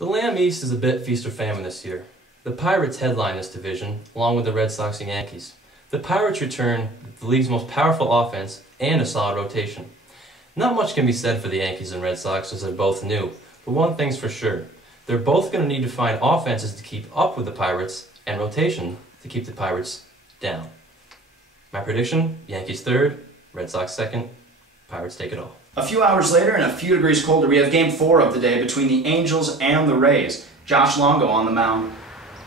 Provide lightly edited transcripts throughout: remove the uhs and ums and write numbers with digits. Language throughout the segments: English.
The Lamb East is a bit feast or famine this year. The Pirates headline this division, along with the Red Sox and Yankees. The Pirates return the league's most powerful offense and a solid rotation. Not much can be said for the Yankees and Red Sox as they're both new, but one thing's for sure. They're both going to need to find offenses to keep up with the Pirates and rotation to keep the Pirates down. My prediction, Yankees third, Red Sox second, Pirates take it all. A few hours later and a few degrees colder, we have Game 4 of the day between the Angels and the Rays. Josh Longo on the mound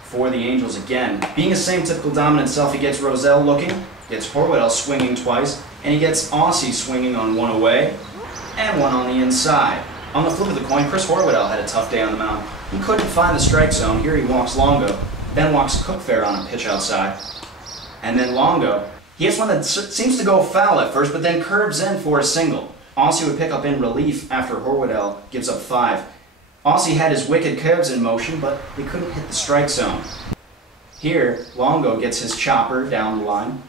for the Angels again. Being his same typical dominant self, he gets Roselle looking, gets Horwedel swinging twice, and he gets Aussie swinging on one away and one on the inside. On the flip of the coin, Chris Horwedel had a tough day on the mound. He couldn't find the strike zone. Here he walks Longo, then walks Cookfair on a pitch outside, and then Longo. He hits one that seems to go foul at first, but then curves in for a single. Aussie would pick up in relief after Horwedel gives up 5. Aussie had his wicked curves in motion, but they couldn't hit the strike zone. Here, Longo gets his chopper down the line,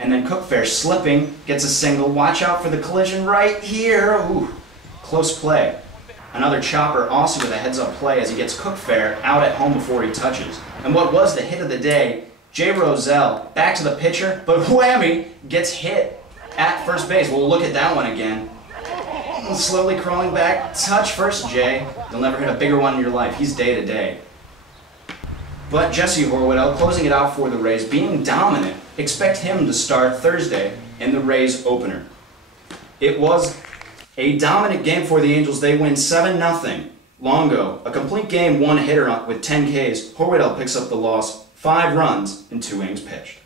and then Cookfair slipping, gets a single. Watch out for the collision right here. Ooh, close play. Another chopper, Aussie with a heads-up play as he gets Cookfair out at home before he touches. And what was the hit of the day, Jay Roselle, back to the pitcher, but whammy, gets hit at first base. We'll look at that one again. Slowly crawling back, touch first, Jay. You'll never hit a bigger one in your life. He's day to day. But Jesse Horwedel closing it out for the Rays, being dominant. Expect him to start Thursday in the Rays opener. It was a dominant game for the Angels. They win 7-0. Longo, a complete game, one hitter with 10 Ks. Horwedel picks up the loss, 5 runs in 2 innings pitched.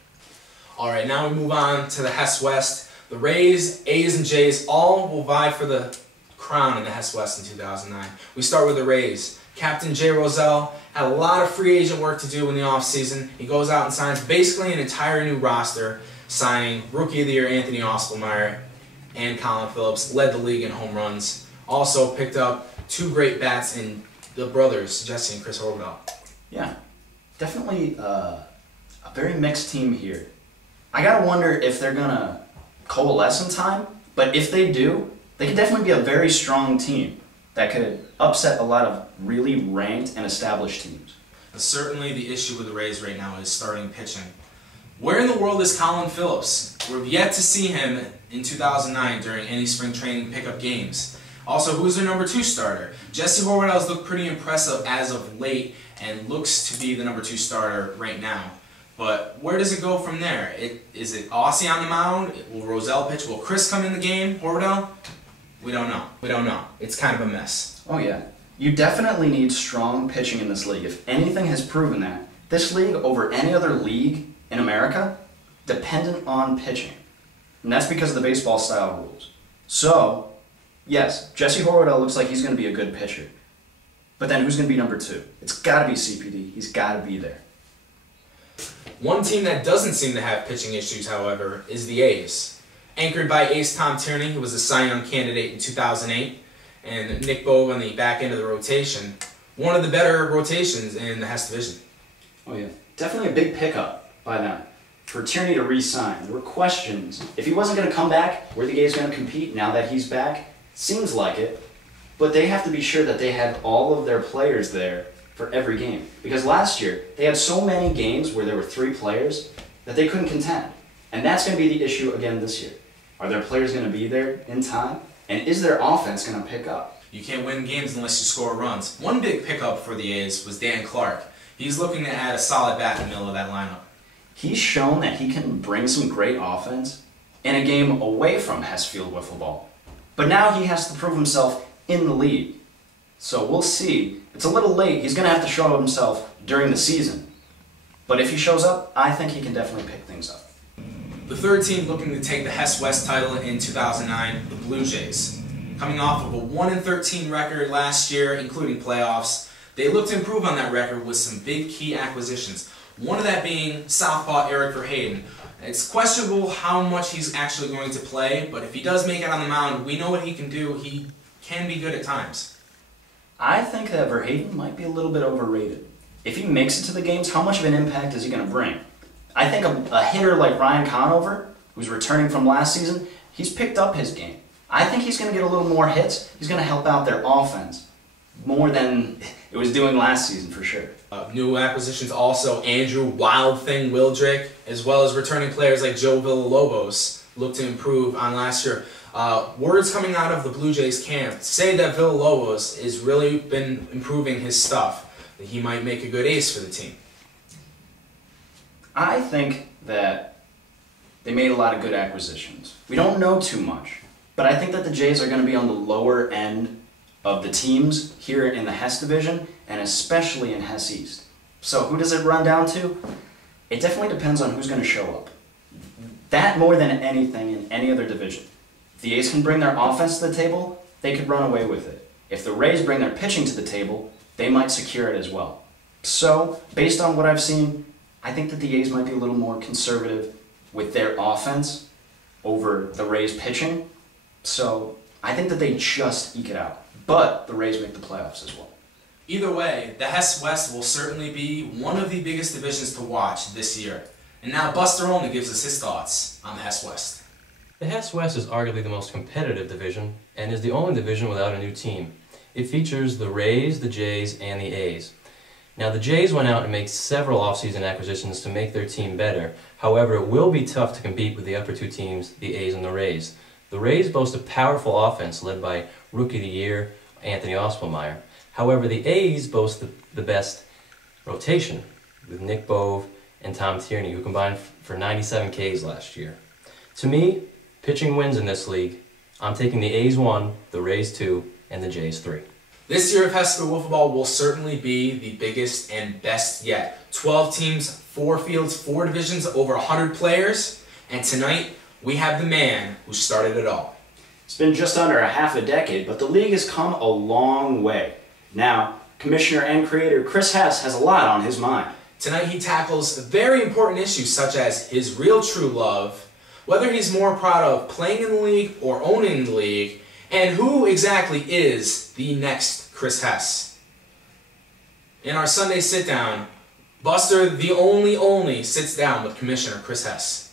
All right, now we move on to the Hess West. The Rays, A's, and Jays all will vie for the crown in the Hess West in 2009. We start with the Rays. Captain Jay Roselle had a lot of free agent work to do in the offseason. He goes out and signs basically an entire new roster, signing Rookie of the Year Anthony Osselmeyer and Colin Phillips, led the league in home runs. Also picked up 2 great bats in the brothers, Jesse and Chris Horwedel. Yeah, definitely a very mixed team here. I gotta wonder if they're gonna coalesce in time, but if they do, they could definitely be a very strong team that could upset a lot of really ranked and established teams. Certainly the issue with the Rays right now is starting pitching. Where in the world is Colin Phillips? We've yet to see him in 2009 during any spring training pickup games. Also, who's their number 2 starter? Jesse Horwedel's looked pretty impressive as of late and looks to be the number 2 starter right now. But where does it go from there? Is it Aussie on the mound? Will Roselle pitch? Will Chris come in the game? Horwedel? We don't know. We don't know. It's kind of a mess. Oh yeah. You definitely need strong pitching in this league. If anything has proven that, this league over any other league in America, dependent on pitching. And that's because of the baseball style rules. So, yes, Jesse Horwedel looks like he's going to be a good pitcher. But then who's going to be number 2? It's got to be CPD. He's got to be there. One team that doesn't seem to have pitching issues, however, is the A's. Anchored by ace Tom Tierney, who was a Cy Young candidate in 2008, and Nick Bogue on the back end of the rotation. One of the better rotations in the Hess division. Oh yeah, definitely a big pickup by them for Tierney to re-sign. There were questions. If he wasn't going to come back, were the A's going to compete now that he's back? Seems like it. But they have to be sure that they have all of their players there for every game. Because last year, they had so many games where there were 3 players that they couldn't contend. And that's going to be the issue again this year. Are their players going to be there in time? And is their offense going to pick up? You can't win games unless you score runs. One big pickup for the A's was Dan Clark. He's looking to add a solid bat in the middle of that lineup. He's shown that he can bring some great offense in a game away from Hess Field Wiffleball. But now he has to prove himself in the league. So we'll see. It's a little late. He's going to have to show himself during the season. But if he shows up, I think he can definitely pick things up. The third team looking to take the Hess West title in 2009, the Blue Jays. Coming off of a 1-13 record last year, including playoffs, they look to improve on that record with some big key acquisitions. One of that being southpaw Eric Verhaden. It's questionable how much he's actually going to play, but if he does make it on the mound, we know what he can do. He can be good at times. I think that Verhaden might be a little bit overrated. If he makes it to the games, how much of an impact is he going to bring? I think a hitter like Ryan Conover, who's returning from last season, he's picked up his game. I think he's going to get a little more hits. He's going to help out their offense. more than it was doing last season for sure. New acquisitions also, Andrew Wild Thing Wildrick, as well as returning players like Joe Villalobos look to improve on last year. Words coming out of the Blue Jays camp say that Villalobos has really been improving his stuff, that he might make a good ace for the team. I think that they made a lot of good acquisitions. We don't know too much, but I think that the Jays are going to be on the lower end of the teams here in the Hess division, and especially in Hess East. So who does it run down to? It definitely depends on who's going to show up. That more than anything in any other division. If the A's can bring their offense to the table, they could run away with it. If the Rays bring their pitching to the table, they might secure it as well. So, based on what I've seen, I think that the A's might be a little more conservative with their offense over the Rays pitching. So, I think that they just eke it out. But the Rays make the playoffs as well. Either way, the Hess West will certainly be one of the biggest divisions to watch this year. And now Buster Olney gives us his thoughts on the Hess West. The Hess West is arguably the most competitive division and is the only division without a new team. It features the Rays, the Jays, and the A's. Now the Jays went out and made several offseason acquisitions to make their team better. However, it will be tough to compete with the upper two teams, the A's and the Rays. The Rays boast a powerful offense led by Rookie of the Year, Anthony Ospelmeyer. However, the A's boast the best rotation with Nick Bove and Tom Tierney, who combined for 97 Ks last year. To me, pitching wins in this league. I'm taking the A's 1, the Rays 2, and the Jays 3. This year of Hess Wiffleball will certainly be the biggest and best yet. 12 teams, 4 fields, 4 divisions, over 100 players, and tonight we have the man who started it all. It's been just under a half a decade, but the league has come a long way. Now, Commissioner and creator Chris Hess has a lot on his mind. Tonight he tackles very important issues such as his real true love, whether he's more proud of playing in the league or owning the league, and who exactly is the next Chris Hess. In our Sunday sit-down, Buster, the only, sits down with Commissioner Chris Hess.